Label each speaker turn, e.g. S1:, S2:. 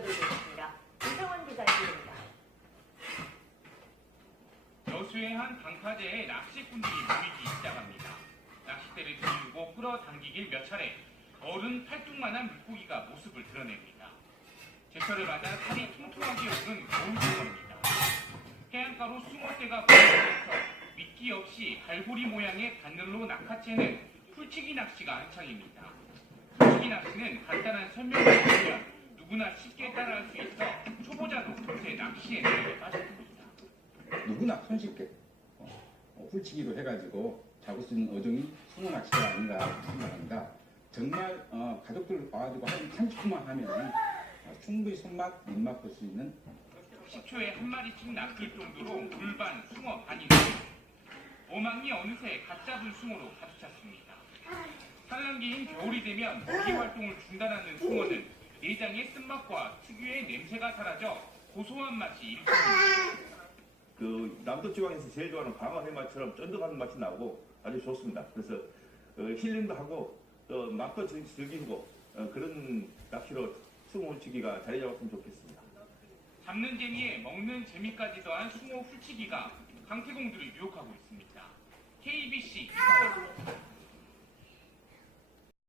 S1: 연결해보겠습니다. 이성원 기자입니다. 여수의 한 방파제에 낚시꾼들이 모이기 시작합니다. 낚싯대를 들고 끌어당기길 몇 차례 어른 팔뚝만한 물고기가 모습을 드러냅니다. 제철을 맞아 살이 통통하게 오른 겨울조입니다 해안가로 숭어대가 보이면서 미끼 없이 갈고리 모양의 바늘로 낚아채는 풀치기 낚시가 한창입니다. 풀치기 낚시는 간단한 설명을 드리면 누구나 쉽게 따라할 수 있어 초보자도 금세 낚시에 빠집니다.
S2: 누구나 손쉽게 어, 어, 훌치기로 해가지고 잡을 수 있는 어종이 숭어 낚시가 아닌가 생각합니다. 정말 어, 가족들 와가지고 한 30분만 하면 어, 충분히 손맛, 입맛 볼 수 있는
S1: 10초에 한 마리씩 낚을 정도로 물반, 숭어 반이 됩니다. 어망이 어느새 갓 잡은 숭어로 가득 찼습니다. 산란기인 겨울이 되면 먹이 활동을 중단하는 숭어는 내장의 쓴맛과 특유의 냄새가 사라져 고소한 맛이 일품입니다.
S3: 그 남도 지방에서 제일 좋아하는 광어 해맛처럼 쫀득한 맛이 나고 아주 좋습니다. 그래서 어, 힐링도 하고 또 맛도 즐- 즐기고 어, 그런 낚시로 승호치기가 자리 잡았으면 좋겠습니다.
S1: 잡는 재미에 먹는 재미까지 더한 숭어 훌치기가 강태공들을